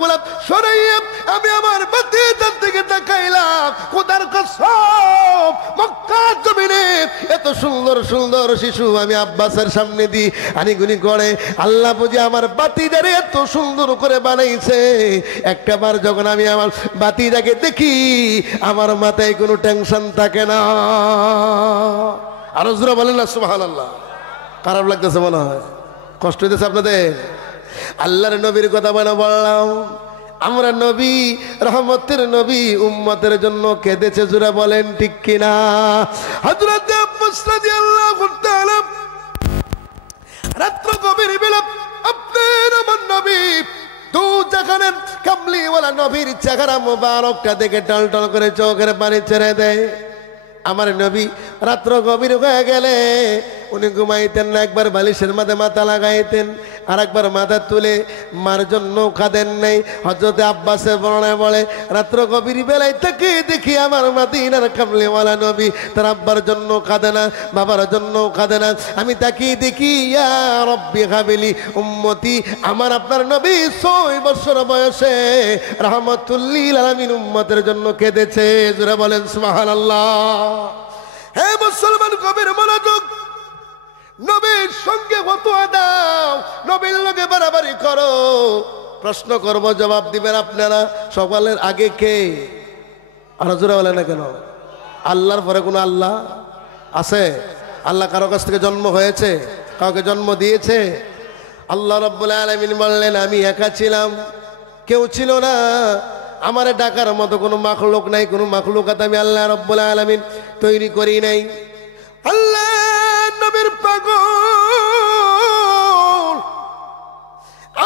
গোলাপ সরাইয়া আমি আমার বাতিজার দিকে তাকাইলাম। খোদার কসম, মক্কার জমিনে এত সুন্দর সুন্দর শিশু আমি আব্বাসের সামনে দিই আনিগুনি করে। আল্লাহ বুঝি আমার বাতিজারে এত সুন্দর করে বানাইছে। একটাবার যখন আমি আমার বাতিজাকে দেখি আমার মাথায় কোনো টেনশন থাকে না। আরো জোরে বলেন না সুবহানাল্লাহ। খারাপ লাগতেছে মনে হয়, কষ্ট হইতেছে আপনাদের? আল্লাহর নবীর কথা মনে বললাম। আমরা নবী, রহমতের নবী, উম্মতের জন্য কেঁদেছে, জোরে বলেন ঠিক কিনা? হযরত আব্বাস রাদিয়াল্লাহু তাআলা রাত্র গভীর বেলা আপনার আমার নবী দু জাহানের কামলিওয়ালা নবীর চেহারা মোবারকটা দেখে টলটল করে চোখের পানি ছেড়ে দেয়। আমার নবী রাত্র গভীর হয়ে গেলে উনি ঘুমাইতেন না, একবার বালিশের মাঝে মাথা লাগাইতেন, আর একবার মাথা তুলে মার জন্য কাঁদেন নাই। হযরত আব্বাসে বর্ণনায় বলে রাত্র গভীর বেলায় তাকে দেখি আমার মদিনার কামলিওয়ালা নবী তার আব্বার জন্য কাঁদে না, বাবার জন্য কাঁদে না। আমি তাকে দেখি ইয়া রব্বি হাবিলি উম্মতি, আমার আপনার নবী 6 বছর বয়সে রাহমাতুল লিল আলামিন উম্মতের জন্য কেঁদেছে। জোরে বলেন সুবহানাল্লাহ। হে মুসলমান, কবির মনোযোগ, নবীর সঙ্গে ফতোয়া দাও, নবীর লগে বাড়াবাড়ি করো। প্রশ্ন করব, জবাব দিবেন আপনারা। সকালের আগে কে? আর জোরে বলে না কেন? আল্লাহর পরে কোন আল্লাহ আছে? আল্লাহ কারো কাছ থেকে জন্ম হয়েছে? কাউকে জন্ম দিয়েছে? আল্লাহ রাব্বুল আলামিন বললেন আমি একা ছিলাম, কেউ ছিল না। আমারে ডাকার মতো কোনো মাখলুক নাই, কোনো মাখলুকাত আমি আল্লাহ রাব্বুল আলামিন তৈরি করি নাই। আল্লাহ নবীর পাগল,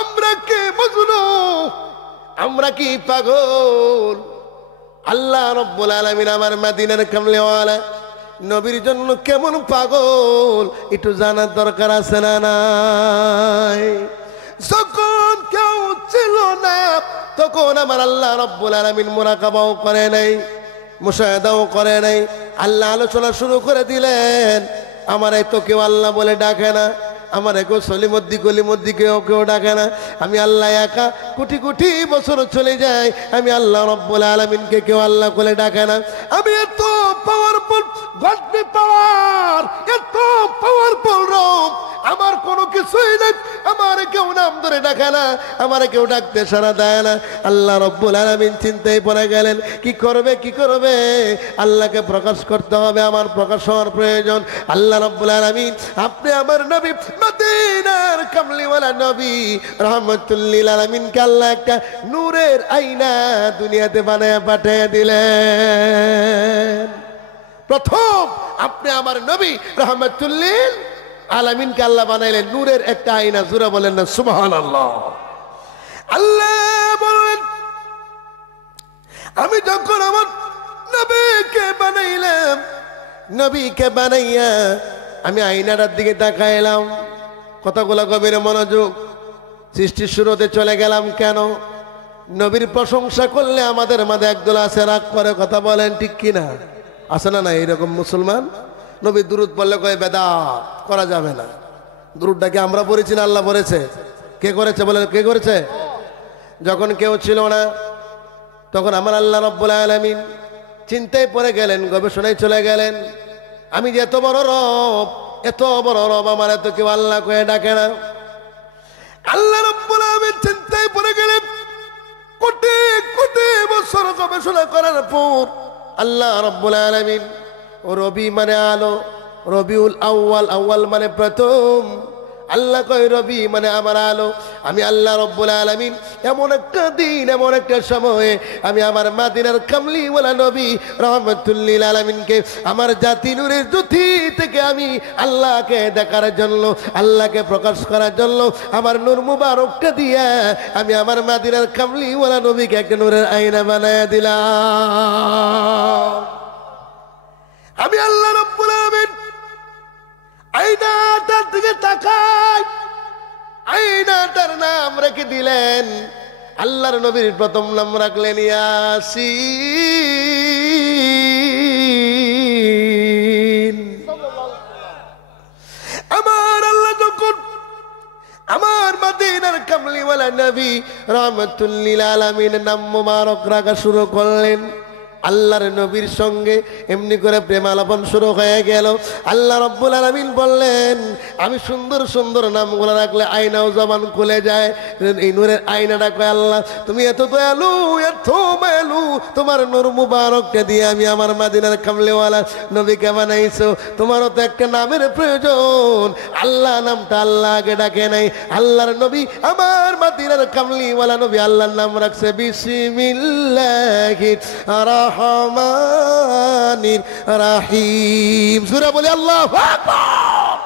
আমরা কে বুঝলো? আমরা কি পাগল? আল্লাহ রাব্বুল আলামিন আমার মদিনার কামলিওয়ালা নবীর জন্য কেমন পাগল একটু জানার দরকার আছে না নাই? যখন কেউ ছিল না তখন আমার আল্লাহ রাব্বুল আলামিন মুরাকাবাও করে নাই, মুশাহাদাও করে নাই। আল্লাহ আলোচনা শুরু করে দিলেন। আমার তো কেউ আল্লাহ বলে ডাকে না, আমার কেউ সলিমদ্দি গলিমদ্দি কেউ ডাকে না। আমি আল্লাহ একা, কোটি কোটি বছর চলে যায়, আমি আল্লাহ রাব্বুল আলামিনকে কেউ আল্লাহ বলে ডাকে না। আমি এত পাওয়ারফুল, গড বি পাওয়ার, এত পাওয়ারফুল রব, আমার কোনো কিছুই নাই। আমার কেউ নাম ধরে ডাকে না, আমার কেউ ডাকতে সাড়া দেয় না। আল্লাহ রাব্বুল আলামিন চিন্তায় পড়ে গেলেন, কি করবে কি করবে? আল্লাহকে প্রকাশ করতে হবে, আমার প্রকাশ হওয়ার প্রয়োজন। আল্লাহ রাব্বুল আলামিন আপনি আমার নবী মদিনার কামলিওয়ালা নবী রহমাতুল লিল আলামিনকে আল্লাহ একটা নূরের আয়না দুনিয়াতে বানায় পাঠিয়ে দিলেন। প্রথম আপনি আমার নবী রহমাতুল লিল আলামিনকে আল্লাহ বানাইলেন নূরের একটা আয়না। জোরে বলেন না সুবহানাল্লাহ। আল্লাহ বলেন আমি যখন আমার নবীকে বানাইলাম, নবীকে বানাইয়া আমি আয়নাটার দিকে তাকাইলাম। কথাগুলো গভীর মনোযোগ। সৃষ্টির শুরুতে চলে গেলাম কেন? নবীর প্রশংসা করলে আমাদের মাঝে একদল আছে রাগ করে। কথা বলেন ঠিক কিনা? আছে না? না এইরকম মুসলমান নবী দুরূদ পড়লে কয় বেদাত, করা যাবে না। দুরূদটাকে আমরা পড়েছি না আল্লাহ পড়েছে? কে করেছে বলেন? কে করেছে? যখন কেউ ছিল না তখন আমার আল্লাহ রাব্বুল আলামিন চিন্তায় পড়ে গেলেন, গবেষণায় চলে গেলেন। আমি যে এত বড় রব, এত বড় রব, আমার এত কেউ আল্লাহ কয়ে ডাকে না। আল্লাহ রাব্বুল আলামিন চিন্তায় পড়ে গেলেন। কোটি কোটি বছর গবেষণা করার পর আল্লাহ রাব্বুল আলামিন, রবি মানে আলো, রবিউল আউয়াল, আউয়াল মানে প্রথম। আল্লাহ কয় রবি মানে আমার আলো। আমি আল্লাহ রাব্বুল আলামিন এমন একটা দিন, এমন একটা সময়ে আমি আমার মদিনার কামলিওয়ালা নবী রহমাতুল লিল আলামিনকে আমার জাতি নূরের জ্যোতি থেকে আমি আল্লাহকে দেখার জন্য, আল্লাহকে প্রকাশ করার জন্য আমার নূর মুবারকটা দিয়া আমি আমার মদিনার কামলিওয়ালা নবীকে একটা নূরের আয়না বানায়া দিলাম। আমি আল্লাহ রাব্বুল আলামিন আয়নাটার দিকে তাকাই, আয়নাটার নাম রেখে দিলেন, আল্লাহর নবীর প্রথম নাম রাখলেন ইয়াসিন। আমার আল্লাহ যখন আমার মদিনার কামলিওয়ালা নবী রাহমাতুল লিল আলামিনের নাম মুবারক রাখা শুরু করলেন। আল্লাহর নবীর সঙ্গে এমনি করে প্রেমালাপন শুরু হয়ে গেল। আল্লাহ রাব্বুল আলামিন বললেন, আমি সুন্দর সুন্দর নামগুলো রাখলে আয়নাও জবান খুলে যায়। এই নূরের আয়নাটা কয়, আল্লাহ তুমি এত দয়ালু, এত মায়ালু, তোমার নূর মুবারককে দিয়ে আমি আমার মদিনার কামলিওয়ালা নবীকে বানাইছো, তোমারও তো একটা নামের প্রয়োজন। আল্লাহ নামটা আল্লাহ আগে ডাকে নাই। আল্লাহর নবী আমার মদিনার কামলিওয়ালা নবী আল্লাহর নাম রাখছে বিসমিল্লাহির রহমানির রহিম। সূরা বলি আল্লাহু আকবার।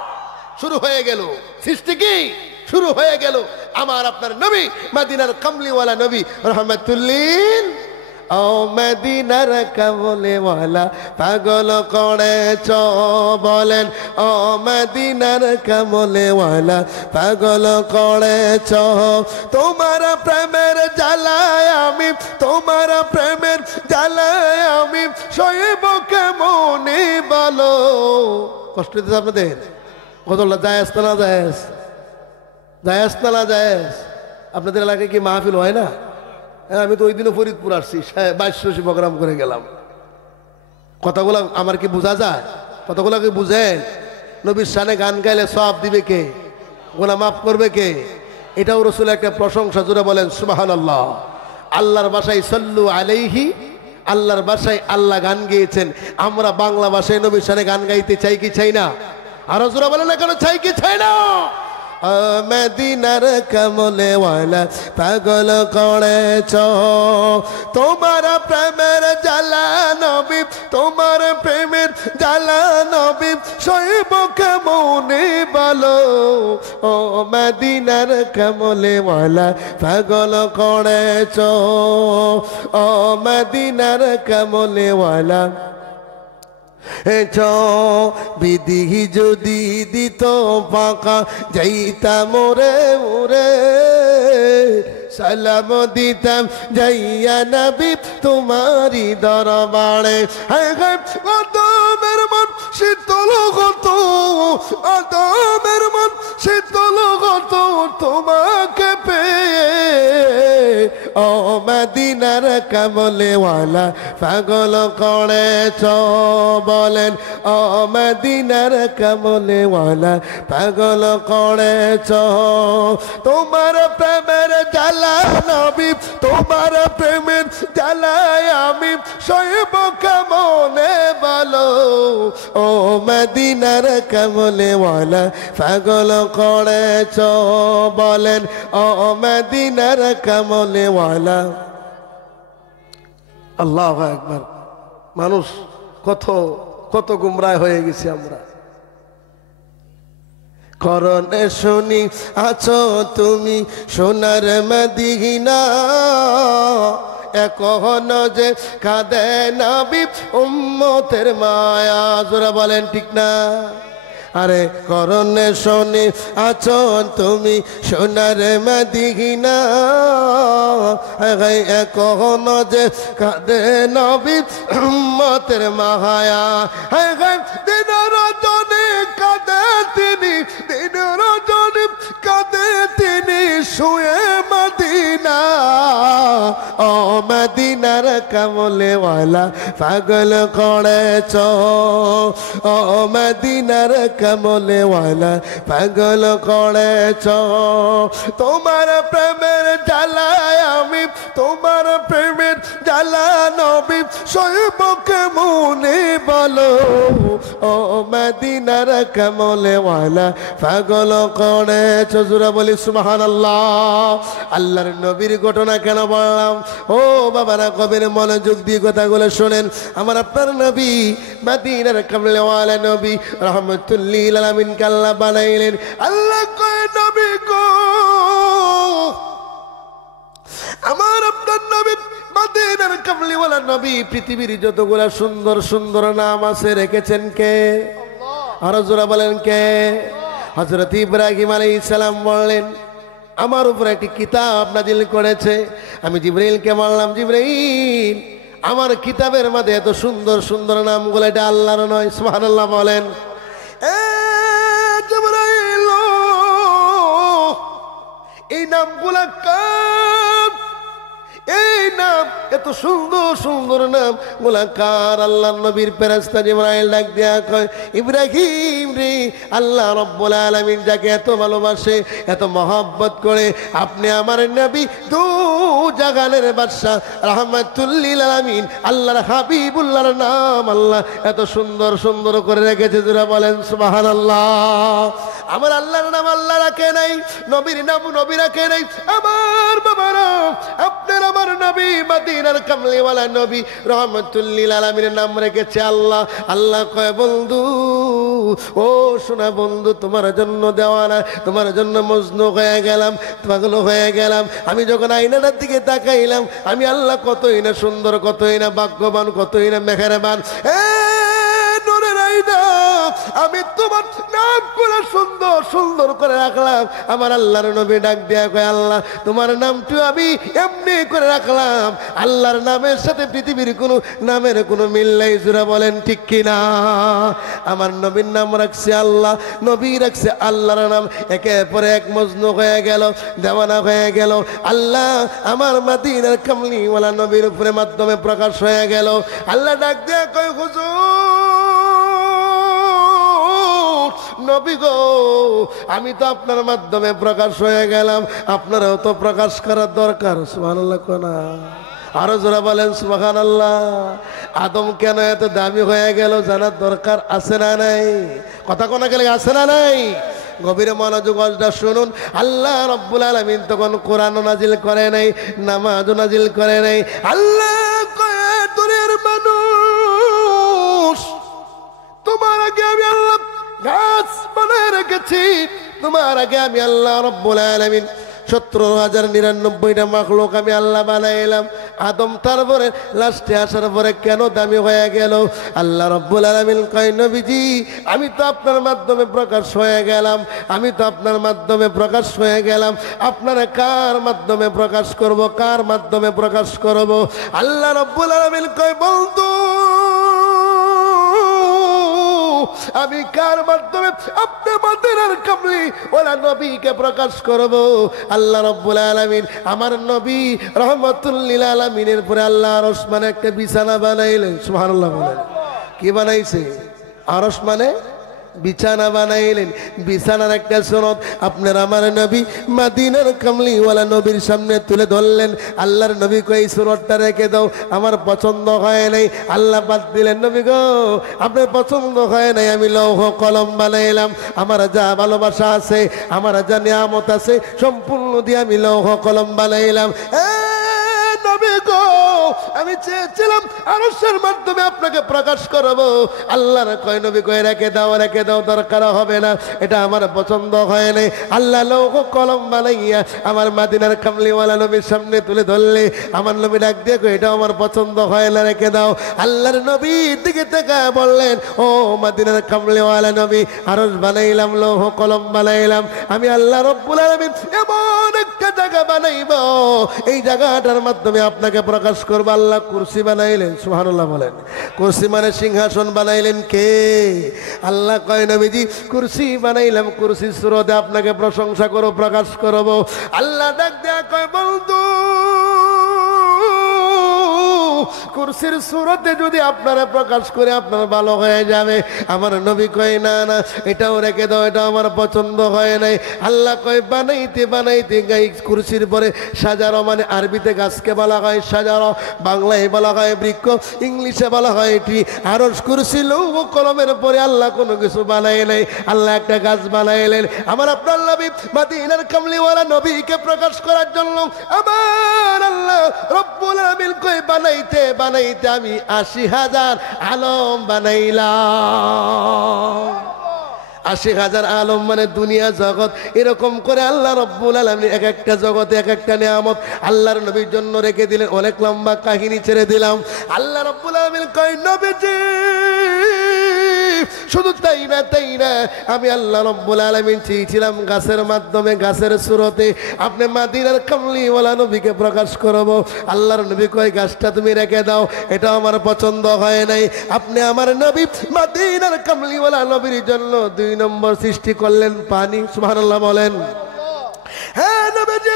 শুরু হয়ে গেল সৃষ্টি, কি শুরু হয়ে গেল আমার আপনার নবী মদিনার কামলিওয়ালা নবী রহমাতুল লিল। ও মদিনার কামলিওয়ালা পাগল করেছ বলেন, ও মদিনার কামলিওয়ালা পাগল করেছ, তোমার প্রেমের জ্বালায় আমি, তোমার প্রেমের জ্বালায় আমি সইব কেমনে বলো। কষ্ট দিতে আপনাদের কতটা জায়েজ না জায়েজ, জায়েজ না জায়েজ? আপনাদের এলাকায় কি মাহফিল হয় না? আমি তো ওই দিনও ফরিদপুর আসছি, 2200 প্রোগ্রাম করে গেলাম। কথাগুলো আমার কি বোঝা যায়? কথাগুলো কি বুঝেন? নবীর শানে গান গাইলে সওয়াব দিবে কে? গুনাহ মাফ করবে কে? এটাও রাসূলের একটা প্রশংসা। জোরে বলেন সুবহানাল্লাহ। আল্লাহর ভাষায় সাল্লু আলাইহি, আল্লাহর ভাষায় আল্লাহ গান গেয়েছেন। আমরা বাংলা ভাষায় নবীর শানে গান গাইতে চাই কি চাই না? আরো জোরে বলেন না কেন, চাই কি চাই না? মদিনার কামলিওয়ালা পাগল করেছ, তোমার প্রেমের জ্বালা নবী, তোমার প্রেমের জ্বালা নবী সইব কেমনে বলো। ও মদিনার কামলিওয়ালা পাগল করেছ, ও মদিনার কামলিওয়ালা বিধি যদি দিত পাকা যাইতাম মোরে মোরে, সালাম দিতাম যাইয়া নবী তোমারি দরবারে। আদমের মন শীতল কত, আদমের মন শীতল কত তোমাকে পেয়ে। ও মদিনার কামলিওয়ালা পাগল করেছ বলেন, ও মদিনার কামলিওয়ালা পাগল করেছ, তোমার প্রেমের জ্বালা নবী, তোমার প্রেমের জ্বালায় আমি সইব কেমনে বলো। ও মদিনার কামলিওয়ালা পাগল করেছ বলেন, ও মদিনার কামলিওয়ালা। আল্লাহু আকবার। মানুষ কত কত গুমরাহ হয়ে গেছি আমরা। করনে শুনি আছো তুমি সোনার মদিনা, এখন যে কাঁদে নবী উম্মতের মায়া। জোরা বলেন ঠিক না? আরে করনে শুনি আছো তুমি সোনার মদিনা, এখন যে কাঁদে নবী উম্মতের মায়া। দিন রজনী কাঁদে তিনি, দিন রজনী কাঁদে তিনি শুয়ে মদিনা। ও মদিনার কামলিওয়ালা পাগল করেছ, ও মদিনার কামলিওয়ালা পাগল করেছ, তোমার প্রেমের জ্বালায় আমি, তোমার প্রেমের জ্বালা নবী সইব কেমনে বলো। ও মদিনার কামলিওয়ালা পাগল করেছ। জোরে বলি সুবহানাল্লাহ। আল্লাহর নবীর ঘটনা কেন বললাম? ও বাবারা, কবির মনোযোগ দিয়ে কথাগুলো শোনেন। আমার আপনার নবী মদিনার কামলিওয়ালা নবী রহমাতুল লিল আলামিনকে আল্লাহ বানাইলেন। আল্লাহ কয় নবী গো, আমার আপনার নবী মদিনার কামলিওয়ালা নবী পৃথিবীর যতগুলা সুন্দর সুন্দর নাম আছে রেখেছেন কে? আরো জোরে বলেন কে? হযরত ইব্রাহিম আলাইহিস সালাম বললেন, আমার উপর একটি কিতাব নাজিল করেছে। আমি জিবরাইলকে বললাম, জিবরাইল আমার কিতাবের মধ্যে এত সুন্দর সুন্দর নামগুলো এটা আল্লাহর নয়? সুবহানাল্লাহ বলেন। জিবরাইল নামগুলা কার? এই নাম এত সুন্দর সুন্দর নাম গুলা কার? আল্লাহর নবীর ফেরেশতা জিবরাইল ডাক দেয়া কয়, ইব্রাহিম রে, আল্লাহ রাব্বুল আলামিন যাকে এত ভালোবাসে, এত মহব্বত করে, আপনি আমার নবী দু জাগানের বাদশা রাহমাতুল লিল আলামিন আল্লাহর হাবিবুল্লাহর নাম আল্লাহ এত সুন্দর সুন্দর করে রেখেছে। যারা বলেন সুবহানাল্লাহ। আমার আল্লাহর নাম আল্লাহ রাখে নাই, নবীর নাম নবী রাখে নাই। আমার বাবারা, আপনার আমার নবী মদিনার কামলিওয়ালা নবী রাহমাতুল লিল আলামিনের নাম রেখেছে আল্লাহ। আল্লাহ কয়, বন্ধু ও সোনা বন্ধু, তোমার জন্য দেওয়ানা, তোমার জন্য মজনু হয়ে গেলাম, পাগল হয়ে গেলাম। আমি যখন আয়নাটার দিকে তাকাইলাম, আমি আল্লাহ কতই না সুন্দর, কতই না ভাগ্যবান, কতই না মেহেরবান। নূরের আয়না, আমি তোমার নাম করে সুন্দর সুন্দর করে রাখলাম। আমার আল্লাহর নবী ডাক দেয়া কয়, আল্লাহ তোমার নামটি আমি এমনি করে রাখলাম, আল্লাহর নামের সাথে পৃথিবীর কোনো নামের কোনো মিল নাই। জোরা বলেন ঠিক কিনা? আমার নবীর নাম রাখছে আল্লাহ, নবী রাখছে আল্লাহর নাম। একে পরে এক মজনু হয়ে গেল, দেওয়ানা হয়ে গেল। আল্লাহ আমার মদিনার কামলিওয়ালা নবীর উপরে মাধ্যমে প্রকাশ হয়ে গেল। আল্লাহ ডাক দেয়া কয়, হুজুর নবী গো, আমি তো আপনার মাধ্যমে প্রকাশ হয়ে গেলাম, আপনারও তো প্রকাশ করার দরকার। সুবহানাল্লাহ কোনা? আরো জোরা বলেন সুবহানাল্লাহ। আদম কেন এত দামি হয়ে গেল জানার দরকার আছে না নাই? কথা কোনা গেলে আছে না নাই? গভীরে মনোযোগ শুনুন। আল্লাহ রাব্বুল আলামিন তখন কোরআন নাজিল করে নাই, নামাজ নাজিল করে নাই। আল্লাহ কয়, দুনিয়ার মানুষ, তোমার আগে আমি আল্লাহ গাছ বানায় রেখেছি, তোমার আগে আমি আল্লাহ রাব্বুল আলামিন 17,099টা মাখলুক আমি আল্লাহ বানাইলাম। আদম তারপরে লাস্টে আসার পরে কেন দামি হয়ে গেল? আল্লাহ রাব্বুল আলামিন কয়, নবীজি আমি তো আপনার মাধ্যমে প্রকাশ হয়ে গেলাম, আমি তো আপনার মাধ্যমে প্রকাশ হয়ে গেলাম। আপনারা কার মাধ্যমে প্রকাশ করব, কার মাধ্যমে প্রকাশ করব? আল্লাহ রাব্বুল আলামিন কয়, বন্ধু আমি কার মাধ্যমে আপনি মদিনার কামলি ওলা নবীকে প্রকাশ করব? আল্লাহ রাব্বুল আলামিন আমার নবী রাহমাতুল লিল আলামিনের পরে আল্লাহ আরশ মানে একটা বিছানা বানাইলেন। সুবহানাল্লাহ বলেন। কি বানাইছে? আরশ মানে বিছানা বানাইলেন। বিছানার একটা সুন্নত আপনার আমার নবী মদিনার কামলিওয়ালা নবীর সামনে তুলে ধরলেন। আল্লাহর নবী কই, এই সুন্নতটা রেখে দাও, আমার পছন্দ হয় নাই। আল্লাহ বাদ দিলেন, নবী গো আপনার পছন্দ হয় নাই, আমি লৌহ কলম বানাইলাম। আমার যা ভালোবাসা আছে, আমার যা নিয়ামত আছে, সম্পূর্ণ দিয়ে আমি লৌহ কলম বানাইলাম। নবী গো আমি চেয়েছিলাম আরশের মাধ্যমে আপনাকে প্রকাশ করব। আল্লাহর কয়, নবী কয় রেখে দাও, রেখে দাও, দরকার হবে না, এটা আমার পছন্দ হয় নাই। আল্লাহ লৌহ কলম বানাইয়া আমার মদিনার কামলিওয়ালা নবীর সামনে তুলে ধরলে আমার নবী ডাক দিয়ে কয়, এটা আমার পছন্দ হয় না, রেখে দাও। আল্লাহর নবীর দিকে তাকায় বললেন, ও মদিনার কামলিওয়ালা নবী, আরশ বানাইলাম, লৌহ কলম বানাইলাম, আমি আল্লাহ রাব্বুল আলামিন এমন একটা জায়গা বানাইব, এই জায়গাটার মাধ্যমে আপনাকে প্রকাশ করব। আল্লাহ কুরসি বানাইলেন। সুবহানাল্লাহ বলেন। কুরসি মানে সিংহাসন বানাইলেন কে? আল্লাহ কয়, নবীজি কুরসি বানাইলাম, কুরসি সুরতে আপনাকে প্রশংসা করব, প্রকাশ করব। আল্লাহ ডাক দেয়া কয়, বন্ধু কুরসির সুরতে যদি আপনারা প্রকাশ করে আপনার ভালো হয়ে যাবে। আমার নবী কয়, না না, এটাও রেখে দাও, এটা আমার পছন্দ হয় নাই। আল্লাহ কয়, বানাইতে বানাইতে গাই কুরসির পরে সাজারো, মানে আরবিতে গাছকে বলা হয় সাজারো, বাংলায় বলা হয় বৃক্ষ, ইংলিশে বলা হয় এটি। আরশ কুরসি লৌহ কলমের পরে আল্লাহ কোনো কিছু বানাই নাই, আল্লাহ একটা গাছ বানাইলেন। আমার আপনার নবী মদিনার কামলিওয়ালা নবীকে প্রকাশ করার জন্য আমার আল্লাহ রব্বুল আলামিন কয়, বানাইতে বানাইতে আমি 80,000 আলম বানাইলাম। 80,000 আলম মানে দুনিয়া জগৎ। এরকম করে আল্লাহ রব্বুল আলামিন এক একটা জগতে এক একটা নিয়ামত আল্লাহর নবীর জন্য রেখে দিলেন। অনেক লম্বা কাহিনী ছেড়ে দিলাম। আল্লাহ রব্বুল আলামিন কয়, নবীজি শুধু তাই না, তাই না, আমি আল্লাহ রব্বুল আলামিন চেয়েছিলাম গাছের মাধ্যমে, গাছের সুরতে আপনি মদিনার কামলিওয়ালা নবীকে প্রকাশ করব। আল্লাহর নবী কয়, গাছটা তুমি রেখে দাও, এটা আমার পছন্দ হয় নাই। আপনি আমার নবী মদিনার কামলিওয়ালা নবীর জন্য 2 নম্বর সৃষ্টি করলেন পানি। সুবহানাল্লাহ বলেন। হ্যাঁ নবীজি,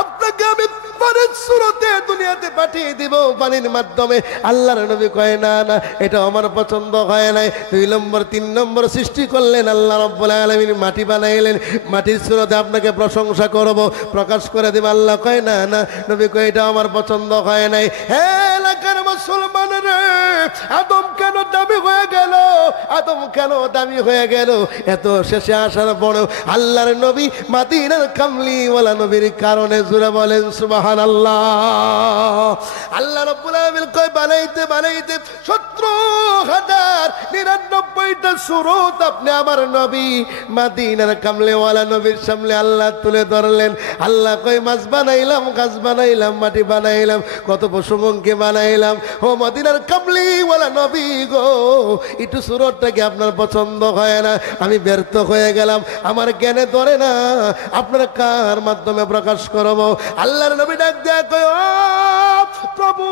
আপনাকে আমি পানির সুরতে দুনিয়াতে পাঠিয়ে দিব পানির মাধ্যমে। আল্লাহর নবী কয় না না, এটা আমার পছন্দ হয় নাই। 2 নম্বর 3 নম্বর সৃষ্টি করলেন আল্লাহ রাব্বুল আলামিন, মাটি বানাইলেন, মাটির সুরতে আপনাকে প্রশংসা করব, প্রকাশ করে দেব। আল্লাহ কয় না না, নবী কয় এটা আমার পছন্দ হয় নাই। হে এলাকার মুসলমানরা, আদম কেন দামি হয়ে গেল? আদম কেন দামি হয়ে গেল? এত শেষে আসার পরেও আল্লাহর নবী মদিনার কামলিওয়ালা নবীর কারণে, জোরে বলেন সুবহানাল্লাহ। আল্লাহ রাব্বুল আলামিন কয় বানাইতে বানাইতে 17,099টা সূরত আপনি আমার নবী মদিনার কামলিওয়ালা নবীর সামনে আল্লাহ তুলে ধরলেন। আল্লাহ কয় মাছ বানাইলাম, গাছ বানাইলাম, মাটি বানাইলাম, কত পশুপঙ্খী বানাইলাম। ও মদিনার কামলিওয়ালা নবী গো, একটু সূরতটাকে আপনার পছন্দ হয় না, আমি ব্যর্থ হয়ে গেলাম, আমার জ্ঞানে ধরে না, আপনার কার মাধ্যমে প্রকাশ করব? আল্লাহর নবী ডাক দেয়া কয়, ও প্রভু,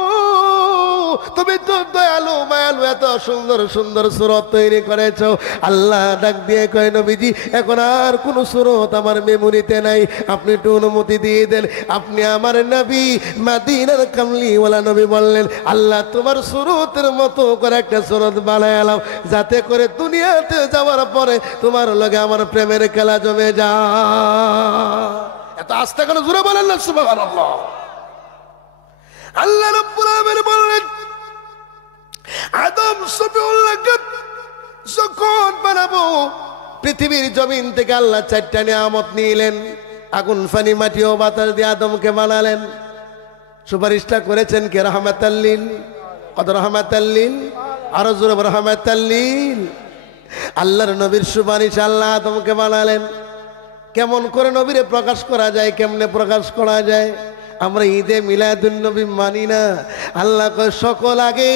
তুমি তো দয়ালু মায়ালু, এত সুন্দর সুন্দর সূরত তৈরি করেছো। আল্লাহ ডাক দিয়ে কয়, নবীজি এখন আর কোন সূরত আমার মেমোরিতে নাই, আপনি একটু অনুমতি দিয়ে দেন। আপনি আমার নবী মদিনার কামলিওয়ালা নবী বললেন, আল্লাহ তোমার সূরতের মতো করে একটা সূরত বানায়ালাম, যাতে করে দুনিয়াতে যাওয়ার পরে তোমার লগে আমার প্রেমের খেলা জমে যা। এত আস্তে কেন জোরে বলেন না সুবহানাল্লাহ। আল্লাহ রাব্বুল আলামিন বললেন, আদম সফিউল্লাহকে যখন বানাবো, পৃথিবীর জমিন থেকে আল্লাহ 4টা নিয়ামত নিলেন, আগুন, পানি, মাটি ও বাতাস দিয়ে আদমকে বানালেন। সুপারিশটা করেছেন কে? রাহমাতাল লিল। কত রাহমাতাল লিল? আরো জোরে রাহমাতাল লিল। আল্লাহর নবীর সুপারিশ আল্লাহ আদমকে বানালেন। কেমন করে নবীরে প্রকাশ করা যায়? কেমনে প্রকাশ করা যায়? আমরা ঈদে মিলাদুন নবী মানি না। আল্লাহ কয়, সকল আগে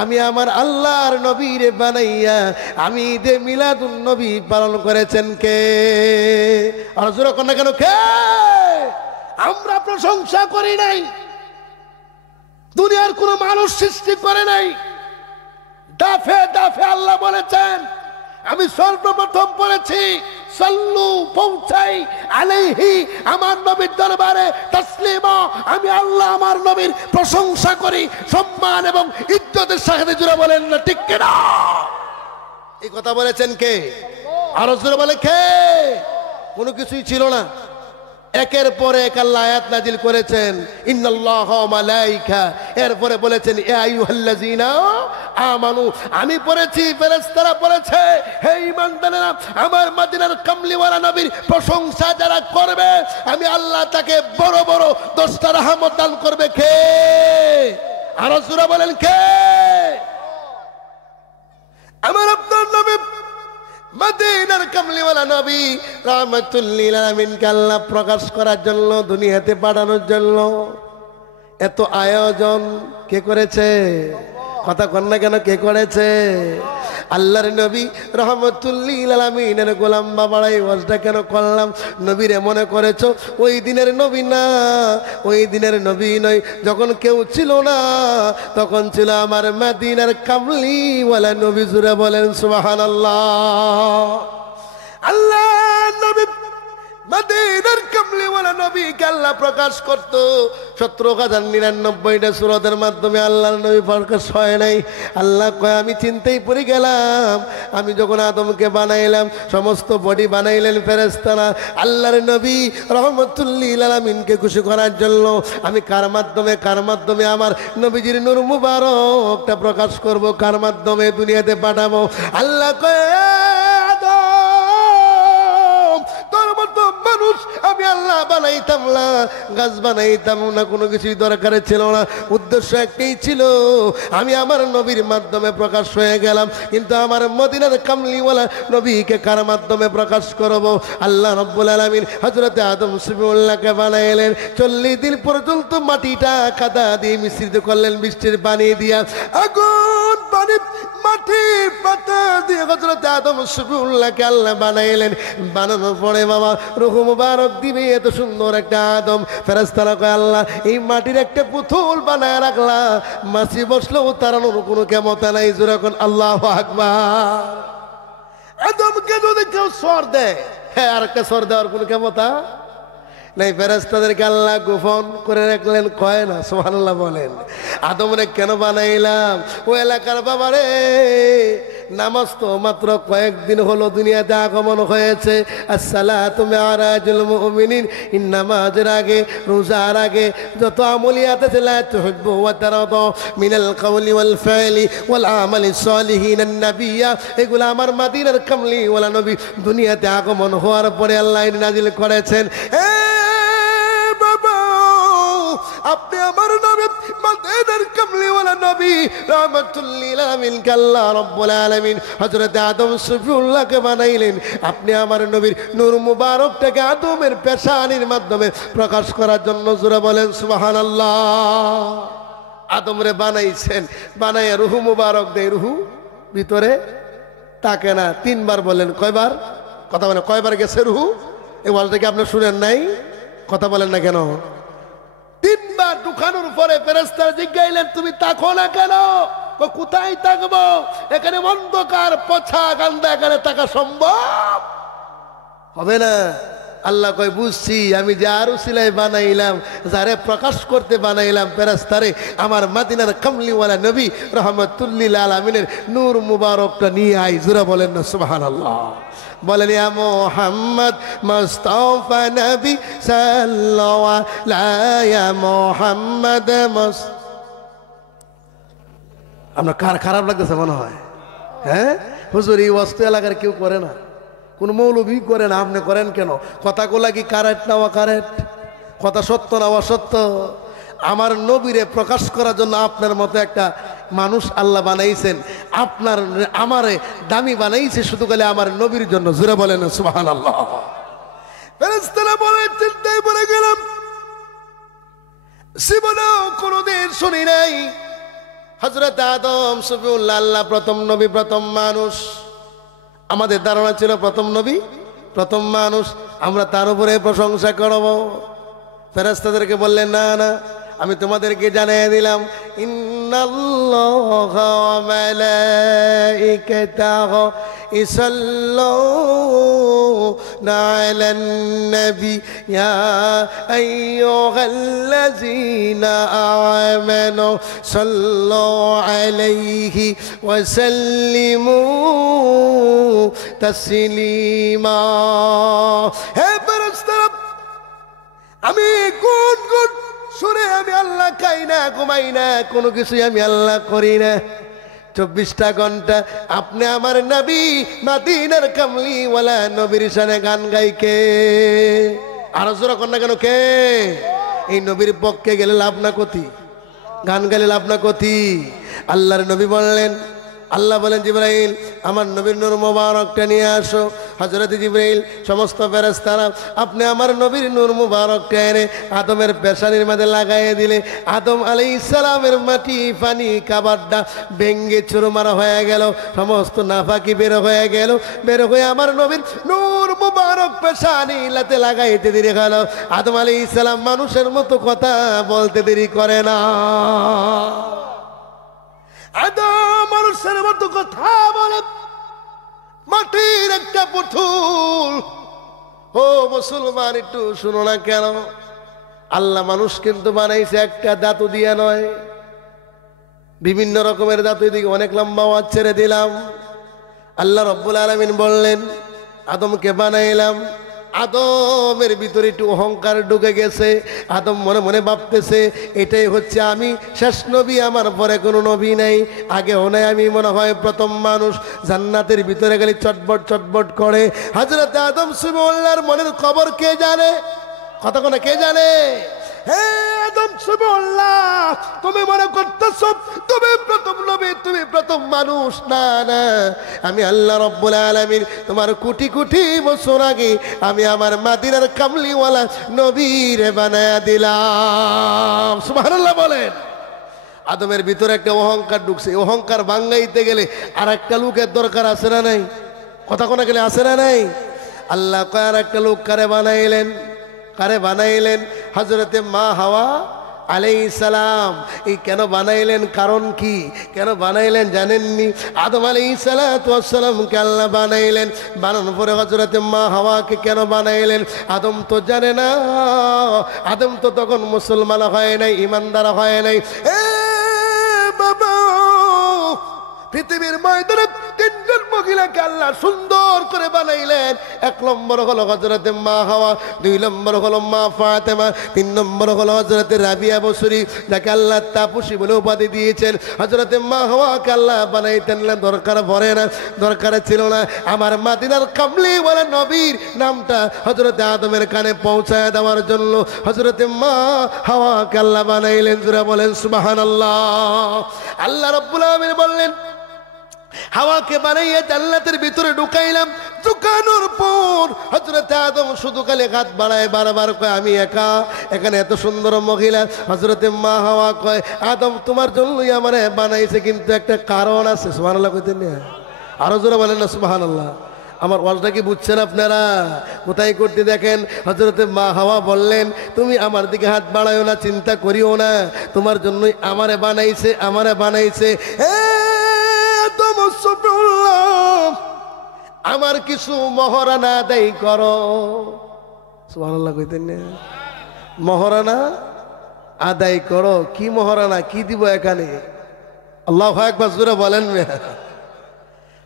আমি আমার আল্লাহর নবীরে বানাইয়া আমি ঈদে মিলাদুন নবী পালন করেছেন কে? আর জোরে কোন না কেন, কে? আমরা প্রশংসা করি নাই, দুনিয়ার কোন মানুষ সৃষ্টি করে নাই। দাফে দাফে আল্লাহ বলেছেন, আমি সর্বপ্রথম পড়েছি সাল্লু পৌঁছাই আলাইহি, আমার নবীর দরবারে তাসলিমা, আমি আল্লাহ আমার নবীর প্রশংসা করি, সম্মান এবং ইজ্জতের সাথে। জোরে বলেন না ঠিক কিনা? এই কথা বলেছেন কে? আরো জোরে বলে কে? কোনো কিছুই ছিল না, একের পরে এক আল্লাহ আয়াত নাজিল করেছেন, ইন্নাল্লাহা ওয়া মালাইকা, এরপরে বলেছেন ইয়া আইয়ুহাল্লাযিনা আমানু। আমি পড়েছি, ফেরেশতারা পড়েছে, হে ঈমানদারেরা, আমার মদিনার কামলিওয়ালা নবীর প্রশংসা যারা করবে, আমি আল্লাহ তাকে বড় বড় 10টা রহমত দান করবে। কে? আরো জোরে বলেন কে? আমার আপনার নবী মদিনার কামলিওয়ালা নবী রাহমাতুল লিল আলামিনকে আল্লাহ প্রকাশ করার জন্য, দুনিয়াতে পাঠানোর জন্য এত আয়োজন কে করেছে? কথা কন না কেন, কে করেছে? আল্লাহর নবী রাহমাতুল লিল আলামিনের গোলাম বাবারাই ওয়াজটা কেন করলাম? নবীরে মনে করেছো ওই দিনের নবী না, ওই দিনের নবী নয়। যখন কেউ ছিল না, তখন ছিল আমার মদিনার কামলিওয়ালা নবী। জুড়ে বলেন সুবহানাল্লাহ। আল্লাহ নবী মদিনার কামলিওয়ালা নবীকে আল্লাহ প্রকাশ করত 17,099টা সূরতের মাধ্যমে। আল্লাহর নবী প্রকাশ হয় নাই। আল্লাহ কয়, আমি চিন্তাই পড়ে গেলাম, আমি যখন আদমকে বানাইলাম, সমস্ত বডি বানাইলেন ফেরেশতারা, আল্লাহর নবী রাহমাতুল লিল আলামিনকে খুশি করার জন্য আমি কার মাধ্যমে আমার নবীজির নূর মুবারকটা প্রকাশ করব, কার মাধ্যমে? দুনিয়াতে পাঠাবো। আল্লাহ কয়, মানুষ আমি আল্লাহ বানাইতাম না, গাছ বানাইতাম না, কোনো কিছুই দরকার ছিল না। উদ্দেশ্য একটাই ছিল, আমি আমার নবীর মাধ্যমে প্রকাশ হয়ে গেলাম, কিন্তু আমার মদিনার কামলিওয়ালা নবীকে কার মাধ্যমে প্রকাশ করব? আল্লাহ রাব্বুল আলামিন হযরতে আদম সফিউল্লাহকে বানাইলেন। 40 দিন পর্যন্ত মাটিটা কাদা দিয়ে মিশ্রিত করলেন, বৃষ্টির পানি দিয়া, আগুন, পানি, মাটি, পাতা দিয়ে হযরতে আদম সফিউল্লাহকে আল্লাহ বানাইলেন। বানানোর পরে বাবা রূহ মুবারক দিবে এত সুন্দর একটা আদম। ফেরেশতারা কয়, আল্লাহ এই মাটির একটা পুতুল বানায় রাখলা, মাছি বসলেও তাড়ানোর কোনো ক্ষমতা নাই। যখন আল্লাহু আকবার। আদমকে যদি কেউ সর দেয়, হ্যাঁ, আর একটা সর দেওয়ার কোনো ক্ষমতা নাই ফেরেশতাদেরকে আল্লাহ গোপন করে রাখলেন, কয় না সুবহানাল্লাহ বলেন। আদমরে কেন বানাইলাম? ও এলাকার বাবারে, নামাজ তো মাত্র কয়েকদিন হলো দুনিয়াতে আগমন হয়েছে। আসসালাতু মিআরাজুল মুমিনিন, নামাজের আগে রোজার আগে যত আমলিয়াত আছে, লা তুহিব্বু ওয়া তারাদু মিনাল কওলি ওয়াল ফি'লি ওয়াল আমালি সালিহিন আন-নাবিয়্যা, এগুলো আমার মদিনার কামলি ওয়ালা নবী দুনিয়াতে আগমন হওয়ার পরে আল্লাহ নাজিল করেছেন। আপনি আমার নবী মদিনার কামলিওয়ালা নবী রাহমাতুল লিল আলামিন আল্লাহ রাব্বুল আলামিন হযরত আদম সফিউল্লাহকে বানাইলেন। আপনি আমার নবীর নূর মুবারকটাকে আদমের পেশানির মাধ্যমে প্রকাশ করার জন্য জোরে বলেন সুবহানাল্লাহ। আদমরে বানাইছেন, বানাইয়া রূহ মুবারক দেয়, রূহ ভিতরে তাকে না। 3 বার বলেন, কয়বার? কথা বলেন, কয়বার গেছে রূহ? এই ওয়াজটাকে আপনি শুনেন নাই? কথা বলেন না কেন? 3 বার ঢুকানোর পরে ফেরেশতারা জিজ্ঞাইলেন, তুমি তাকো না কেন? কোথায় তাকবো? এখানে অন্ধকার, পছা গান্দা, এখানে তাকা সম্ভব হবে না। আল্লাহ কয়, বুঝছি, আমি যার উসিলায় বানাইলাম, যারে প্রকাশ করতে বানাইলাম ফেরেশতারে, আমার মদিনার কামলিওয়ালা নবী রাহমাতুল লিল আলামিনের নূর মুবারকটা নিয়ে আই। জোরে বলেন না সুবহানাল্লাহ। বলেন, ইয়া মুহাম্মদ মুস্তাফা নবী সাল্লাল্লাহু আলাইহি ইয়া মুহাম্মদ আপনার কার খারাপ লাগতেছে মনে হয়? হ্যাঁ হুজুর, এই ওয়াজ তো এলাকার কেউ করে না, কোন মৌলবী করে না, আপনি করেন কেন? কথাগুলা কি কারেক্ট না অকারেক্ট? কথা সত্য না অসত্য? আমার নবীরে প্রকাশ করার জন্য আপনার মতো একটা মানুষ আল্লাহ বানাইছেন, আপনার আমারে দামি বানাইছে শুধু গেলে আমার নবীর জন্য। জোরে বলেন সুবহানাল্লাহ। ফেরেশতারা বলে, চিন্তায় পড়ে গেলাম, জীবনেও কোনোদিন শুনি নাই হযরত আদম সফিউল্লাহ আল্লাহ প্রথম নবী, প্রথম মানুষ। আমাদের ধারণা ছিল প্রথম নবী, প্রথম মানুষ, আমরা তার উপরে প্রশংসা করব। ফেরেশতাদেরকে বললেন, না না, আমি তোমাদেরকে জানিয়ে দিলাম, ইন্নাল্লাহা ওয়া মালাইকাতাহু ইসাল্লুনা আলান নবী ইয়া আইয়ুহাল্লাযীনা আমানু সাল্লু আলাইহি ওয়া সাল্লিমু তাসলিমা। হে ফেরেশতারা, আমি গুণ গুণ সুরে আমি আল্লাহ খাই না, ঘুমাই না, কোনো কিছুই আমি আল্লাহ করি না। 24টা ঘন্টা আপনি আমার নবী মদিনার কামলিওয়ালা নবীর শানে গান গাই কে? আরো জোরে কর না কেন, কে? এই নবীর পক্ষে গেলে লাভ না ক্ষতি, গান গাইলে লাভ না ক্ষতি। আল্লাহর নবী বললেন, আল্লাহ বলেন, জিবরাইল আমার নবীর নূর মুবারকটা নিয়ে আসো। হযরত জিবরাইল সমস্ত ফেরেশতারা আপনি আমার নবীর নূর মুবারকটা এনে আদমের পেশানির মধ্যে লাগাইয়ে দিলে আদম আলাইহিস সালামের মাটি পানি কাবারটা ভেঙ্গে চুরমার হয়ে গেল, সমস্ত নাফাকি বের হয়ে গেল। বের হয়ে আমার নবীর নূর মুবারক পেশানি লাতে লাগাইতে দেরি গেল। আদম আলাইহিস সালাম মানুষের মতো কথা বলতে দেরি করে না, আদম মানুষের মতো কথা বলে। মাটির একটা পুতুল। ও মুসলমান, একটু শুনো না কেন? আল্লাহ মানুষ কিন্তু বানাইছে একটা ধাতু দিয়ে নয়, বিভিন্ন রকমের ধাতু। এদিকে অনেক লম্বা ওয়াজ ছেড়ে দিলাম। আল্লাহ রব্বুল আলামিন বললেন, আদমকে বানাইলাম, আদমের ভিতরে একটু অহংকার ঢুকে গেছে। আদম মনে মনে ভাবতেছে, এটাই হচ্ছে আমি শেষ নবী, আমার পরে কোনো নবী নাই, আগেও নাই, আমি মনে হয় প্রথম মানুষ। জান্নাতের ভিতরে গেলে চটবট চটবট করে। হযরত আদম সুবহানাল্লাহর মনের খবর কে জানে? কথা কোনা কে জানে? হে আদম সুবহানাল্লাহ, তুমি মনে করতেছ তুমি প্রথম নবী, তুমি প্রথম মানুষ। না না, আমি আল্লাহ রাব্বুল আলামিন তোমার কোটি কোটি বছর আগে আমি আমার মদিনার কামলিওয়ালা নবীরে বানায়া দিলাম। সুবহানাল্লাহ বলেন। আদমের ভিতরে একটা অহংকার ঢুকছে। অহংকার ভাঙাইতে গেলে আর একটা লোকের দরকার আছে না নাই? কথা কোনা গেলে আছে না নাই? আল্লাহ কয় আর একটা লোক কারে বানাইলেন? কারে বানাইলেন? হযরতে মা হাওয়া আলাইহিস সালাম এই কেন বানাইলেন, কারণ কি, কেন বানাইলেন জানেননি? আদম আলাইহিস সালাতু ওয়াস সালামকে আল্লাহ বানাইলেন, বানানোর পরে হযরতে মা হাওয়াকে কেন বানাইলেন আদম তো জানে না। আদম তো তখন মুসলমান হয় নাই, ইমানদার হয় নাই। এ বাবা, পৃথিবীর ময়দানে তিনজন মহিলাকে আল্লাহ সুন্দর করে বানাইলেন। এক নম্বর হলো হযরতে মা হাওয়া, দুই নম্বর হলো মা ফাতেমা, তিন নম্বর হলো হযরতে রাবিয়া বসরি, যাকে আল্লাহ তাপসী বলে উপাধি দিয়েছেন। হযরতে মা হাওয়াকে আল্লাহ বানাইতেন না, দরকার পড়ে না, দরকার ছিল না। আমার মাদিনার কামলিওয়ালা নবীর নামটা হযরতে আদমের কানে পৌঁছায় দেওয়ার জন্য হযরতে মা হাওয়াকে আল্লাহ বানাইলেন। জোরে বলেন সুবহানাল্লাহ। আল্লাহ রাব্বুল আলামিন বললেন, হাওয়াকে বানাইয়া জান্নাতের ভিতরে ঢুকাইলাম। ঢুকানোর পর হযরত আদম শুধু খালি হাত বাড়ায়, বারবার কয় আমি একা, এখানে এত সুন্দর মহিলা। হযরতে মা হাওয়া কয়, আদম তোমার জন্যই আমারে বানাইছে, কিন্তু একটা কারণ আছে। সুবহানাল্লাহ কইতেন না? আরো জোরে বলেন না সুবহানাল্লাহ। আমার ওয়াজটা কি বুঝছেন আপনারা? কোথায় করতে দেখেন, হযরতে মা হাওয়া বললেন, তুমি আমার দিকে হাত বাড়ায়ো না, চিন্তা করিও না, তোমার জন্যই আমারে বানাইছে, আমারে বানাইছে। আমার কিছু মহারানা আদায় করো। সুবহানাল্লাহ কইতেন না? মহারানা আদায় করো। কি মহারানা, কি দিব এখানে? আল্লাহু আকবার, জোরে বলেন।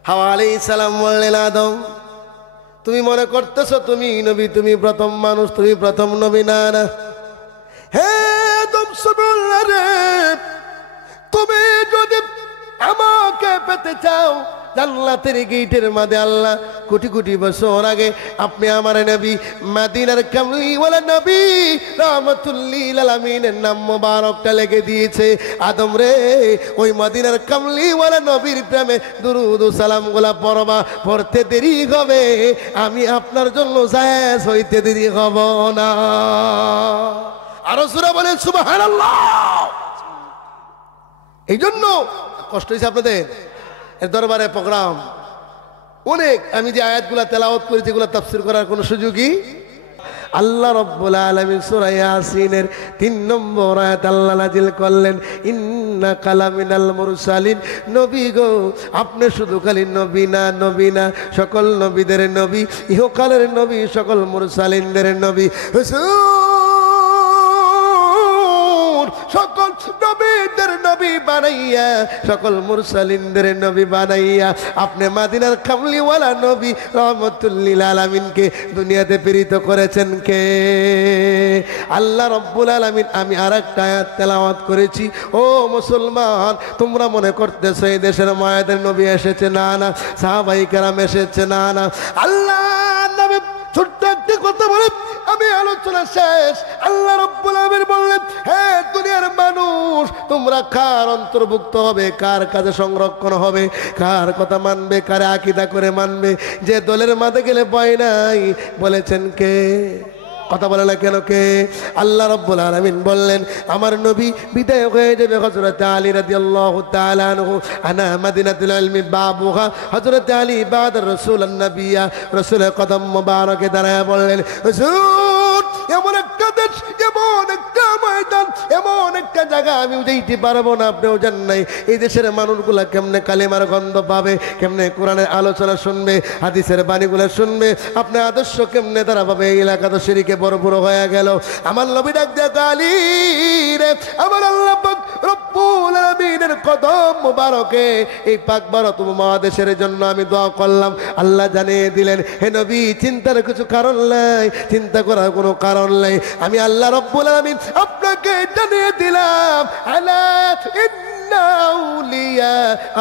হাওয়া আলাইহিস সালাম বললেন, আদম তুমি মনে করতেছো তুমি নবী, তুমি প্রথম মানুষ, তুমি প্রথম নবী। না না, হে আদম সুবহানাল্লাহ রে, তুমি যদি আমাকে পেতে চাও, জান্নাতের গেটের মধ্যে আল্লাহ কোটি কোটি বছর আগে আপনি আমার নবী মদিনার কামলিওয়ালা নবী রাহমাতুল লিল আলামিনের নাম মোবারকটা লিখে দিয়েছে। আদম রে, ওই মদিনার কামলিওয়ালা নবীর প্রেমে দুরূদ ও সালামগুলা পড়বা, পড়তে দেরি হবে, আমি আপনার জন্য জায়েজ হইতে দেরি হব না। আরো সূরা বলেন সুবহানাল্লাহ। এই জন্য কষ্ট হয়েছে আপনাদের এর দরবারে প্রোগ্রাম অনেক। আমি যে আয়াতগুলা তেলাওয়াত করেছি এগুলো তাফসীর করার কোনো সুযোগই। আল্লাহ রাব্বুল আলামিন সূরা ইয়াসিনের 3 নম্বর আয়াত আল্লাহ নাজিল করলেন, ইন্নাকা লামিনাল মুরসালিন। নবী গো, আপনি শুধু খালি নবী না, নবী না, সকল নবীদের নবী, ইহকালের নবী, সকল মুরসালিনদের নবী। সকল নবীদের নবী বানাইয়া, সকল মুরসালিনদের নবী বানাইয়া আপনি মদিনার কামলিওয়ালা নবী রাহমাতুল লিল আলামিনকে দুনিয়াতে প্রেরিত করেছেন কে? আল্লাহ রাব্বুল আলামিন। আমি আরেকটা আয়াত তেলাওয়াত করেছি। ও মুসলমান, তোমরা মনে করতেছো এই দেশের মায়াদের নবী এসেছে? না না। সাহাবায়ে কেরাম এসেছে? না না। আল্লাহ নবী ছোট্ট একটা কথা বলে আমি আলোচনা শেষ। আল্লাহ রাব্বুল আলামিন বললেন, হে দুনিয়ার মানুষ, তোমরা কার অন্তর্ভুক্ত হবে, কার কাজে সংরক্ষণ হবে, কার কথা মানবে, কার আকীদা করে মানবে? যে দলের মাঝে গেলে ভয় নাই, বলেছেন কে? কথা বলে না কেন? কে? আল্লাহ রাব্বুল আলামিন বললেন, আমার নবী বিদায় হয়ে যাবে। হযরত আলী রাদিয়াল্লাহু তাআলা আনহু, আনা মাদিনাতুল ইলমি বাবুহা। হযরত আলী বাদার রাসূলুন নবিয়্যা, রাসূলের কদম মোবারকে দাঁড়ায় বললেন, হুজুর, এমন একটা দেশ, এমন একটা ময়দান, এমন একটা জায়গা আমি যাইতে পারবো না, আপনিও যান নাই। এই দেশের মানুষগুলা কেমনে কালেমার গন্ধ পাবে, কেমনে কোরআনের আলোচনা শুনবে, হাদিসের বাণীগুলো শুনবে, আপনার আদর্শ কেমনে তারা পাবে? এই এলাকা তো শিরকে বড় হয়ে গেল। আমার নবী ডাক দেয়া, আলী রে, আমার আল্লাহ পাক রব্বুল আলামিনের কদম মোবারকে এই পাক ভারত মহাদেশের জন্য আমি দোয়া করলাম। আল্লাহ জানিয়ে দিলেন, হে নবী, চিন্তার কিছু কারণ নাই, চিন্তা করার কোনো কারণ নাই। আমি আল্লাহ রব্বুল আলামিন আপনাকে জানিয়ে দিলাম, আলা ইন্না আউলিয়া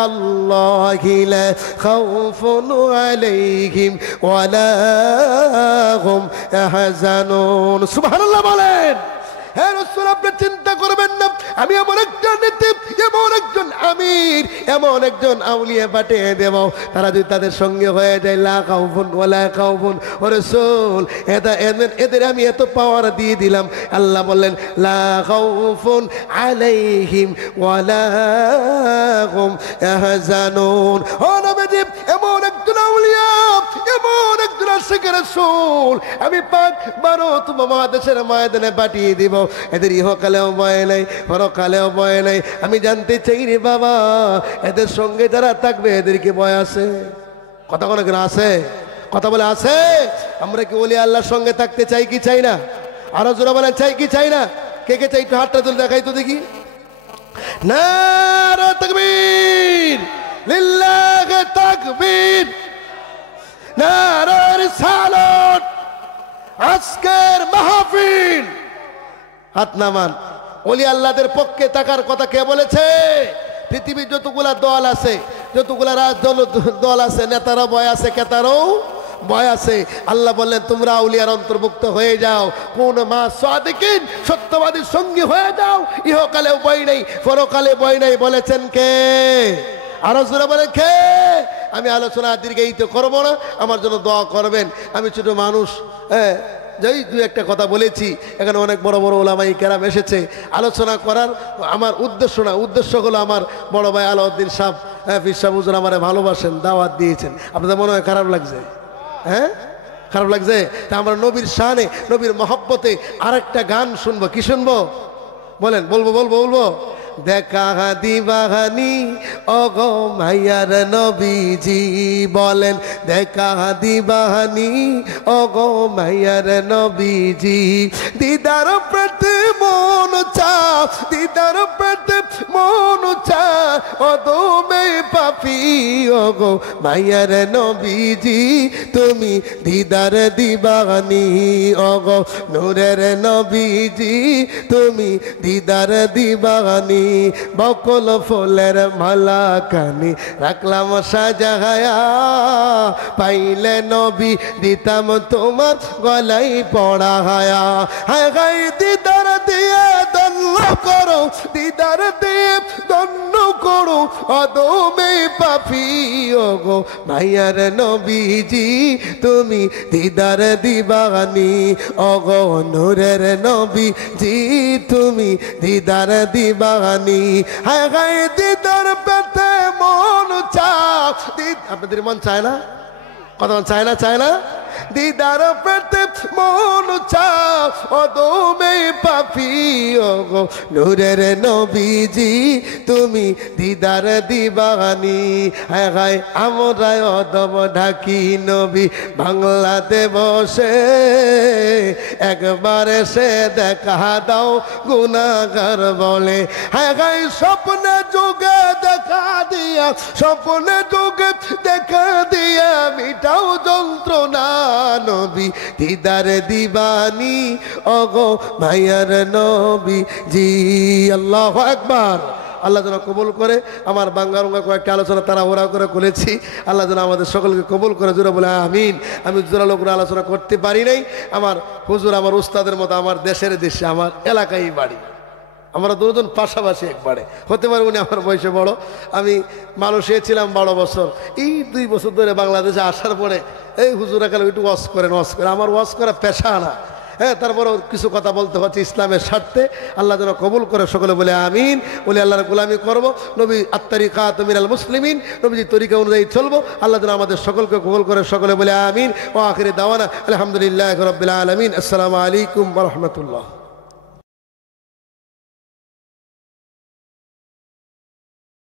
আল্লাহি লা খাউফুন আলাইহিম ওয়া লা হুম ইয়াহজানুন। সুবহানাল্লাহ বলেন। হে রাসূল, আপনি চিন্তা করবেন না, আমি এমন একজন নেতা, এমন একজন আমির, এমন একজন আউলিয়া পাঠিয়ে দেব, তারা যদি তাদের সঙ্গে হয়ে যায়, লা খাউফুন ওয়ালা খাউফুন। ও রাসূল, এদের আমি এত পাওয়ার দিয়ে দিলাম। আল্লাহ বললেন, লা খাউফুন আলাইহিম ওয়ালা হুম ইয়াহজানুন। ও নবী, এমন একজন আউলিয়া, এমন একজন আশিক রাসূল আমি পাক ভারত মহাদেশের ময়দানে পাঠিয়ে দিব। এদের ইহকালেও ভয় নাই, পরকালেও ভয় নাই। আমি জানতে চাই রে বাবা, এদের সঙ্গে যারা থাকবে এদের কি ভয় আছে? কথা কোনো কেন আছে? কথা বলে আছে? আমরা কি ওলি আল্লাহর সঙ্গে থাকতে চাই কি চাই না? আরো জোরে বলেন, চাই কি চাই না? কে কে চাই? একটু হাতটা তুলে দেখাই তো দেখি। নারে তাকবীর, লিল্লাহি তাকবীর, নারে রিসালাত। আজকের মাহফিল হাত নামান। ওলি আল্লাহদের পক্ষে থাকার কথা কে বলেছে? পৃথিবীর যতগুলা দল আছে, যতগুলা দল আছে, নেতারা ভয় আছে, কেতারও ভয় আছে। আল্লাহ বললেন তোমরা আউলিয়ার অন্তর্ভুক্ত হয়ে যাও, কোন মা সাদিকিন, সত্যবাদীর সঙ্গী হয়ে যাও। ইহকালে ভয় নেই, পরকালে ভয় নেই। বলেছেন কে? আরো জোরে বলেন কে? আমি আলোচনা দীর্ঘায়িত করব না, আমার জন্য দোয়া করবেন। আমি ছোট মানুষ, যেই দু একটা কথা বলেছি। এখানে অনেক বড় বড় ওলামাই কেরাম এসেছে। আলোচনা করার আমার উদ্দেশ্য না, উদ্দেশ্য হলো আমার বড় ভাই আলাউদ্দিন সাহেব, পীর সাহেব হুজুর আমারে ভালোবাসেন, দাওয়াত দিয়েছেন। আপনাদের মনে হয় খারাপ লাগছে? হ্যাঁ, খারাপ লাগছে? তা আমরা নবীর শানে, নবীর মহব্বতে আরেকটা গান শুনবো। কি শুনবো বলেন? বলবো দেখা দিবাহানি ওগো মাইয়ার নবীজি, বলেন দেখা দিবাহানি ওগো মাইয়ার নবীজি। দিদার পেতে মন চা, দিদার পেতে মন চা, অদমে পাপি ওগো মাইয়ার নবীজি। তুমি দিদার দিবাহানি ওগো নূরের নবীজি, তুমি দিদার দিবাহানি। বকল ফুলের মালা কানি রাখলাম সাজায়া, পাইলে নবী দিতাম তোমার গলাই পড়া হায়া। হায় হায় দিদার দিয়ে দন্য করো, দিদার দিয়ে দন্য করো, অদমে পাপি ওগো মাইয়ার নবীজি। তুমি দিদার দিবানি ওগো নূরের নবীজি, তুমি দিদার দিবানি। হায় হায় দিদার পেতে মন চাও। আপনাদের মন চায় না? কথা চায় না? চায় না? দিদার পেতে মন চাও, অদমে পাপি ওগো নূরের নবীজি, তুমি দিদার দিবানি। হায় হায় আমরা অদম ঢাকি নবী বাংলাতে বসে, একবার সে দেখা দাও গুনাহগার বলে। হায় হায় স্বপ্নে যুগে দেখা দিয়া, স্বপ্নে যুগে দেখা দিয়া মিটাও যন্ত্রণা নবী দিদার দিবানি ওগো মাইয়ার নবী জি। আল্লাহু আকবার। আল্লাহ যেন কবুল করে। আমার বাঙ্গারুঙ্গা কয়েকটা আলোচনা তারা ওরা করে করেছি, আল্লাহ যেন আমাদের সকলকে কবুল করে। জোরে বলে আমিন। আমি জোরালো করে আলোচনা করতে পারি নাই। আমার হুজুর আমার উস্তাদের মতো আমার দেশের দেশে আমার এলাকায় বাড়ি, আমরা দুজন পাশাপাশি একবারে। হতে পারে উনি আমার বয়সে বড়, আমি মালয়েশিয়ায় ছিলাম 12 বছর। এই 2 বছর ধরে বাংলাদেশে আসার পরে এই হুজুরা কালে একটু ওয়াজ করেন, ওয়াজ করে। আমার ওয়াজ করা পেশা না, হ্যাঁ, তারপরেও কিছু কথা বলতে হচ্ছে ইসলামের স্বার্থে। আল্লাহ যেন কবুল করে। সকলে বলে আমিন। বলে আল্লাহর গোলামি করব, নবী আত-তারিকাত মিনাল মুসলিমিন, নবীজি তরিকা অনুযায়ী চলবো। আল্লাহ যেন আমাদের সকলকে কবুল করে। সকলে বলে আমিন। ওয়া আখিরি দাওয়ানা আলহামদুলিল্লাহি রাব্বিল আলামিন। আসসালামু আলাইকুম ওয়া রাহমাতুল্লাহ।